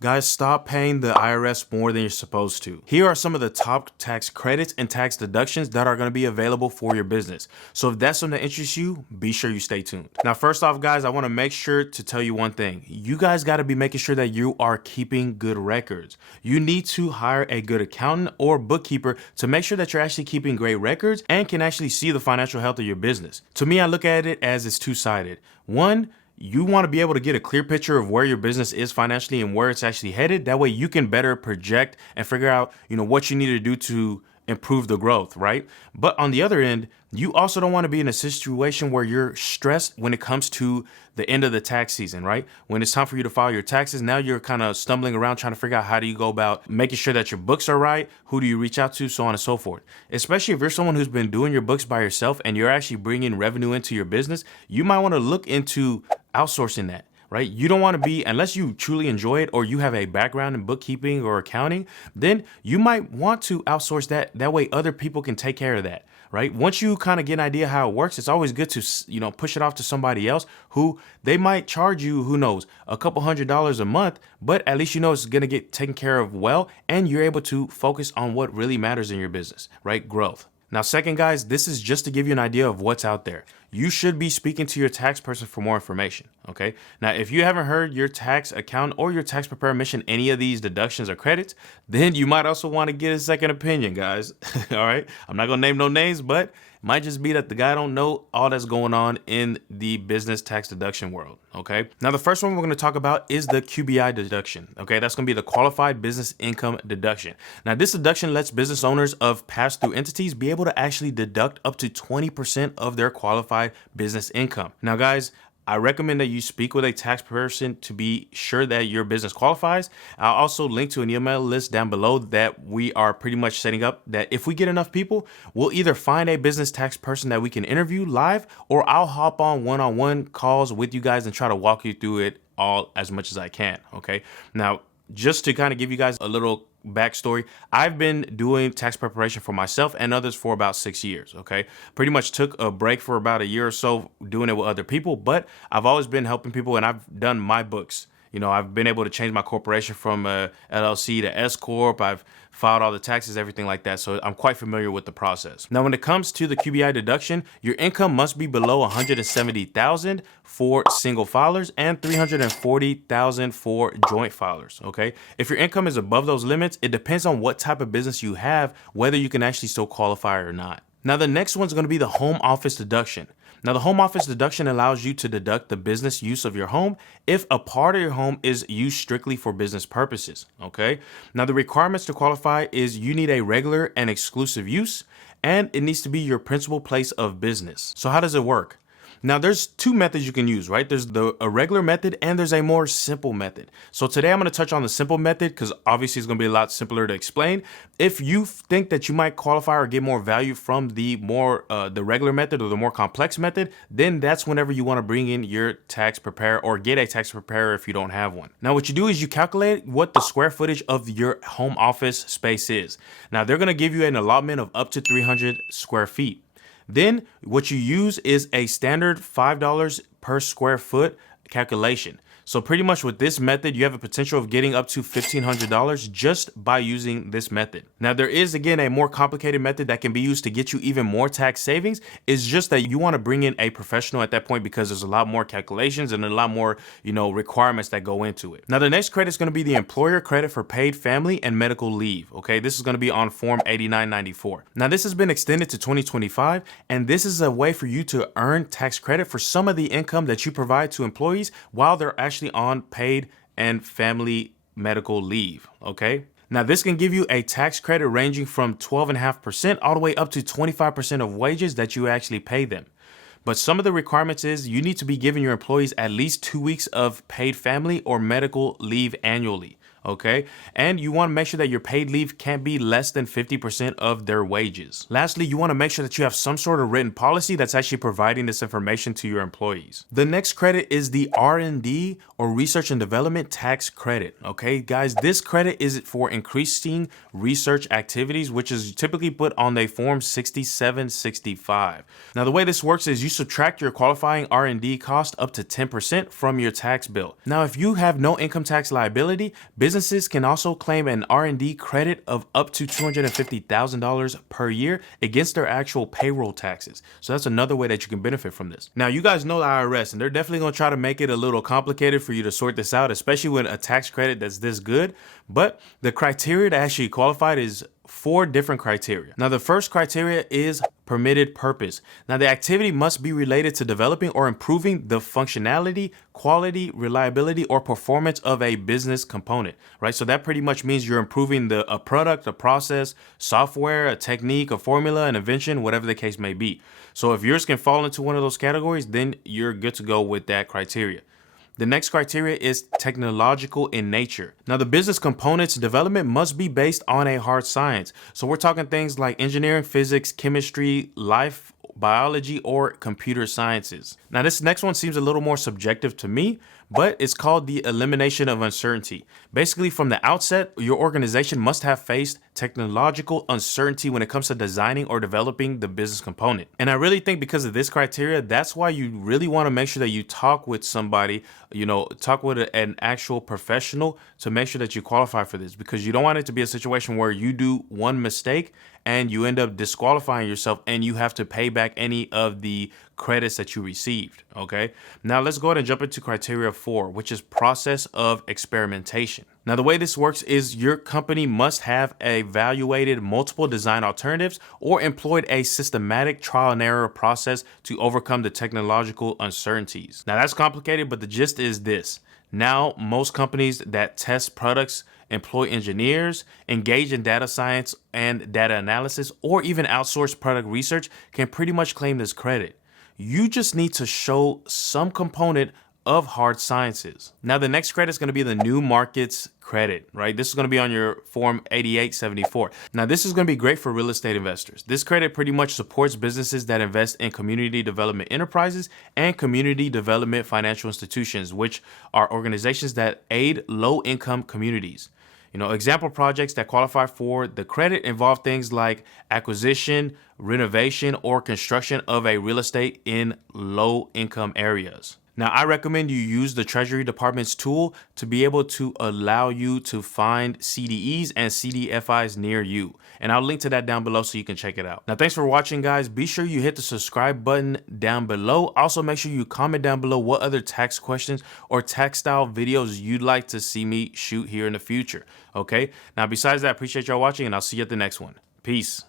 Guys, stop paying the IRS more than you're supposed to. Here are some of the top tax credits and tax deductions that are going to be available for your business. So if that's something that interests you, be sure you stay tuned. Now, first off, guys, I want to make sure to tell you one thing. You guys got to be making sure that you are keeping good records. You need to hire a good accountant or bookkeeper to make sure that you're actually keeping great records and can actually see the financial health of your business. To me, I look at it as it's two-sided. One, you want to be able to get a clear picture of where your business is financially and where it's actually headed. That way you can better project and figure out, what you need to do to improve the growth, right? But on the other end, you also don't want to be in a situation where you're stressed when it comes to the end of the tax season, right? When it's time for you to file your taxes, now you're kind of stumbling around trying to figure out how do you go about making sure that your books are right, who do you reach out to, so on and so forth. Especially if you're someone who's been doing your books by yourself and you're actually bringing revenue into your business, you might want to look into outsourcing that. Right? You don't want to be, unless you truly enjoy it or you have a background in bookkeeping or accounting, then you might want to outsource that. That way other people can take care of that, right? Once you kind of get an idea how it works, it's always good to, push it off to somebody else who they might charge you, who knows, a couple $100s a month, but at least it's going to get taken care of well, and you're able to focus on what really matters in your business, right? Growth. Now, second, guys, this is just to give you an idea of what's out there. You should be speaking to your tax person for more information, okay? Now, if you haven't heard your tax accountant or your tax preparer mention any of these deductions or credits, then you might also want to get a second opinion, guys, all right? I'm not going to name no names, but it might just be that the guy don't know all that's going on in the business tax deduction world, okay? Now, the first one we're going to talk about is the QBI deduction, okay? That's going to be the Qualified Business Income Deduction. Now, this deduction lets business owners of pass-through entities be able to actually deduct up to 20% of their qualified business income. Now, guys, I recommend that you speak with a tax person to be sure that your business qualifies. I'll also link to an email list down below that we are pretty much setting up that if we get enough people, we'll either find a business tax person that we can interview live, or I'll hop on one-on-one calls with you guys and try to walk you through it all as much as I can, okay? Now, just to kind of give you guys a little backstory, I've been doing tax preparation for myself and others for about 6 years, okay? Pretty much took a break for about a year or so doing it with other people, but I've always been helping people, and I've done my books. I've been able to change my corporation from a LLC to S Corp. I've filed all the taxes, everything like that. So I'm quite familiar with the process. Now, when it comes to the QBI deduction, your income must be below $170,000 for single filers and $340,000 for joint filers. Okay. If your income is above those limits, it depends on what type of business you have, whether you can actually still qualify or not. Now, the next one's going to be the home office deduction. Now, the home office deduction allows you to deduct the business use of your home if a part of your home is used strictly for business purposes, okay? Now, the requirements to qualify is you need a regular and exclusive use, and it needs to be your principal place of business. So how does it work? Now, there's two methods you can use, right? There's a regular method and there's a more simple method. So today I'm going to touch on the simple method because obviously it's going to be a lot simpler to explain. If you think that you might qualify or get more value from the regular method or the more complex method, then that's whenever you want to bring in your tax preparer or get a tax preparer if you don't have one. Now, what you do is you calculate what the square footage of your home office space is. Now, they're going to give you an allotment of up to 300 square feet. Then what you use is a standard $5 per square foot calculation. So pretty much with this method, you have a potential of getting up to $1,500 just by using this method. Now, there is, again, a more complicated method that can be used to get you even more tax savings. It's just that you want to bring in a professional at that point because there's a lot more calculations and a lot more, requirements that go into it. Now, the next credit is going to be the employer credit for paid family and medical leave. Okay, this is going to be on Form 8994. Now, this has been extended to 2025, and this is a way for you to earn tax credit for some of the income that you provide to employees while they're actually on paid and family medical leave, okay? Now, this can give you a tax credit ranging from 12.5% all the way up to 25% of wages that you actually pay them. But some of the requirements is you need to be giving your employees at least 2 weeks of paid family or medical leave annually. okay? And you want to make sure that your paid leave can't be less than 50% of their wages. Lastly, you want to make sure that you have some sort of written policy that's actually providing this information to your employees. The next credit is the R&D or research and development tax credit, okay? Guys, this credit is for increasing research activities, which is typically put on the form 6765. Now, the way this works is you subtract your qualifying R&D cost up to 10% from your tax bill. Now, if you have no income tax liability, businesses can also claim an R&D credit of up to $250,000 per year against their actual payroll taxes. So that's another way that you can benefit from this. Now, you guys know the IRS, and they're definitely going to try to make it a little complicated for you to sort this out, especially with a tax credit that's this good. But the criteria to actually qualify is 4 different criteria. Now, the first criteria is permitted purpose. Now, the activity must be related to developing or improving the functionality, quality, reliability, or performance of a business component, right? So that pretty much means you're improving a product, a process, software, a technique, a formula, an invention, whatever the case may be. So if yours can fall into one of those categories, then you're good to go with that criteria. The next criteria is technological in nature. Now, the business components development must be based on a hard science. So we're talking things like engineering, physics, chemistry, life, biology, or computer sciences. Now, this next one seems a little more subjective to me, but it's called the elimination of uncertainty. Basically, from the outset, your organization must have faced technological uncertainty when it comes to designing or developing the business component. And I really think because of this criteria, that's why you really want to make sure that you talk with somebody, talk with an actual professional to make sure that you qualify for this, because you don't want it to be a situation where you do one mistake and you end up disqualifying yourself and you have to pay back any of the credits that you received, okay? Now let's go ahead and jump into criteria 4, which is process of experimentation. Now, the way this works is your company must have evaluated multiple design alternatives or employed a systematic trial and error process to overcome the technological uncertainties. Now, that's complicated, but the gist is this. Now, most companies that test products employ engineers, engage in data science and data analysis, or even outsource product research can pretty much claim this credit. You just need to show some component of hard sciences. Now, the next credit is going to be the new markets credit, right? This is going to be on your form 8874. Now, this is going to be great for real estate investors. This credit pretty much supports businesses that invest in community development enterprises and community development financial institutions, which are organizations that aid low-income communities. Example projects that qualify for the credit involve things like acquisition, renovation, or construction of a real estate in low-income areas. Now, I recommend you use the Treasury Department's tool to be able to allow you to find CDEs and CDFIs near you. And I'll link to that down below so you can check it out. Now, thanks for watching, guys. Be sure you hit the subscribe button down below. Also, make sure you comment down below what other tax questions or tax style videos you'd like to see me shoot here in the future. Okay? Now, besides that, I appreciate y'all watching, and I'll see you at the next one. Peace.